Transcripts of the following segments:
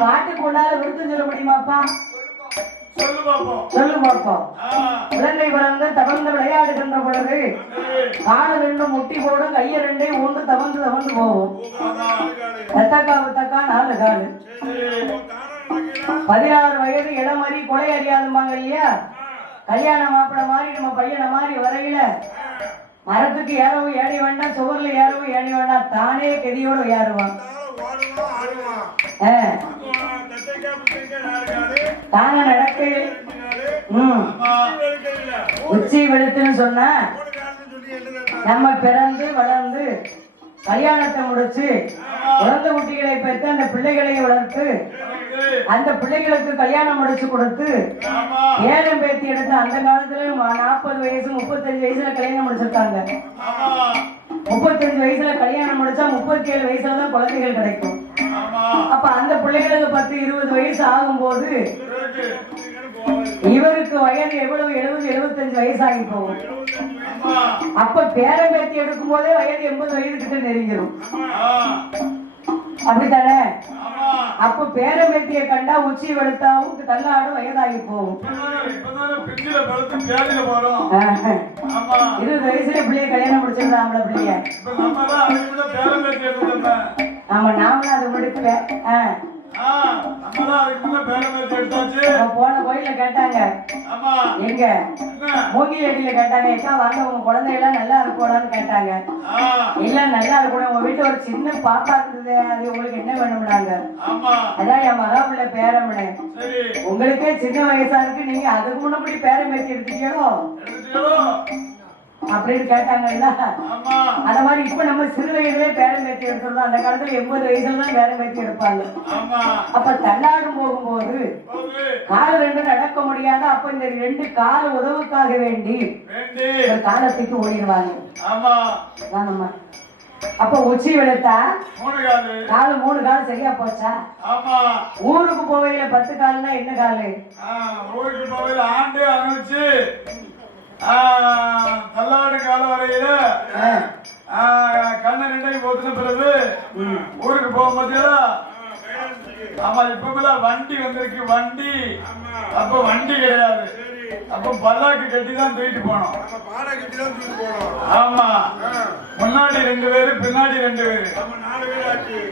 பாட்டு கொண்டாட விருது சொல்ல முடியுமாப்பா? சொல்லு பாப்போம். குழந்தை பிறந்து தவழ்ந்து விளையாடுகின்ற பொழுது கால ரெண்டும் முட்டி போடும், கைய ரெண்டையும் ஒன்று தவழ்ந்து தவழ்ந்து போகும். தக்கா 4 காலு. 16 வயது இளமறி கொலை அறியாதும்பாங்க இல்லையா? கல்யாண மாப்பிள மாதிரி நம்ம பையனை மாதிரி வரையில மரத்துக்கு ஏறவும் ஏறி வேண்டாம், சுவர்ல ஏறவும் ஏறி வேண்டாம், தானே கெதியோட ஏறுவான். தாங்க நடக்கு. உச்சி வெளுத்துன்னு சொன்னா நம்ம பிறந்து வளர்ந்து கல்யாணத்தை முடிச்சு குழந்தை குட்டிகளை பெற்று அந்த பிள்ளைகளை வளர்த்து அந்த பிள்ளைகளுக்கு கல்யாணம் முடிச்சு கொடுத்து ஏழம் பேத்தி எடுத்து அந்த காலத்துல 40 வயசு 35 வயசுல கல்யாணம் முடிச்சிருக்காங்க. 35 வயசுல கல்யாணம் முடிச்சா 37 வயசுல தான் குழந்தைகள் கிடைக்கும். அப்ப அந்த பிள்ளைகளுக்கு 10-20 வயசு ஆகும் போது இவருக்கு வயது எவ்வளவு 70-75 வயசு ஆகி போகும். அப்ப பேரம் பேத்தி எடுக்கும் போதே வயது 80 வயது கிட்ட நெருங்கிடும். அப்படித்தானே? அப்ப பேரம் பேத்தியை கண்டா உச்சி வெளுத்தாவும் தள்ளாடும் வயதாகி போகும். 20 வயசுல பிள்ளைய கல்யாணம் முடிச்சிருந்தா நம்மள பிள்ளைய. ஆமா, நாமளும் அது முடிக்கல. போன கோயில கேட்டாங்க, எங்க மூங்கிலேடியில கேட்டாங்க, எக்கா வாங்க உங்க குழந்தையெல்லாம் நல்லா இருக்கோடான்னு கேட்டாங்க. இல்ல நல்லா இருக்கணும், உங்க வீட்டுல ஒரு சின்ன பாப்பா இருந்தது, அது உங்களுக்கு என்ன வேணும்னாங்க. அதான் என் மகா பிள்ளை பேரமனு, உங்களுக்கே சின்ன வயசா இருக்கு, நீங்க அதுக்கு முன்னாடி பேரம் பேசி எடுத்துக்கோ அப்படின்னு கேட்டாங்கல்ல. அத மாதிரி இப்ப நம்ம சிறு வயதுலயே பேரம் பேத்தி எடுத்துருந்தோம். அந்த காலத்துல 80 வயசுல தான் பேரம் பேத்தி எடுப்பாங்க. அப்ப தள்ளாடும் போகும்போது கால 2 நடக்க முடியாத, அப்ப இந்த 2 கால உதவுக்காக வேண்டி ஒரு காலத்துக்கு ஓடிடுவாங்க. அப்ப உச்சி வெளுத்தா காலு 3 கால் சரியா போச்சா? ஊருக்கு போவையில 10 கால்னா என்ன காலு? ஊருக்கு போவையில ஆண்டு அனுப்பிச்சு தள்ளாடு கால வரையில கண்ண 2 போத்துன பிறகு ஊருக்கு போகும்போது ஆமா இப்ப வண்டி வந்திருக்கு. வண்டி அப்ப வண்டி கிடையாது, அப்ப பல்லாக்கு கட்டிதான் தூக்கிட்டு போனோம். ஆமா, முன்னாடி 2 பேரு பின்னாடி 2 பேரு,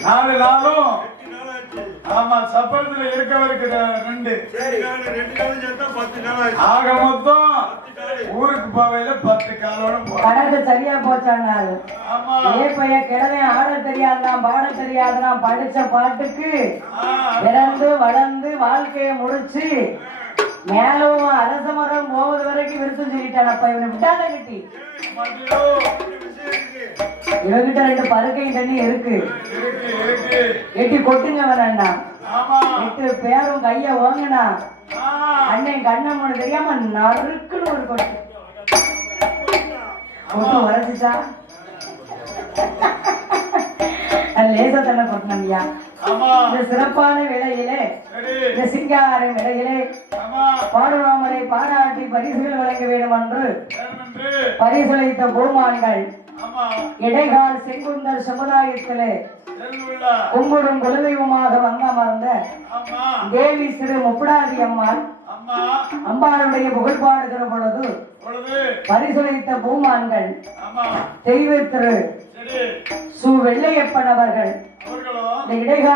4 நாளும். ஆமா, சப்பரத்துல இருக்கவருக்கு 2 ஆக மொத்தம் ஊருக்கு போவையில 10 காலோட கணக்கு சரியா போச்சாங்க. ஏ பைய கிழமை ஆட தெரியாதான் பாட தெரியாதான் படிச்ச பாட்டுக்கு பிறந்து வளர்ந்து வாழ்க்கைய முடிச்சு மேலும் அரச மரம் போவது வரைக்கும் விருத்தம் சொல்லிட்டான். அப்ப இவனை விட்டாத கட்டி இவகிட்ட 2 பருக்கை தண்ணி இருக்கு, எட்டி கொட்டுங்க வேணா. 8 பேரும் கைய வாங்கினா அண்ணன் கண்ணம்மனு தெரியாம நறுக்குன்னு ஒரு கொட்டு. பட்டுச்சா? அது லேசா தானே கொட்டினோம்யா. ஆமா இந்த சிறப்பான வேளையிலே, சரி இந்த சிங்கார வேளையிலே ஆமா பாடுவாமலை பாராட்டி பரிசுகள் வழங்க வேண்டும் என்று வேணுமென்று பரிசளித்த பூமான்கள் ஆமா இடைகால் செங்குந்தர் சமுதாயத்திலே செல்லுள்ளா கும்பிடும் குலதெய்வமாக வந்தமர்ந்த ஆமா தேவி சிறு முப்படாதி அம்மாள் அம்மா அம்பாளுடைய புகழ் பாடுகிற பொழுது பொழுது பரிசளித்த பூமான்கள் ஆமா தெய்வ திரு சரி சு வெள்ளையப்பன் அவர்கள் அவர்களும் இந்த இடைகால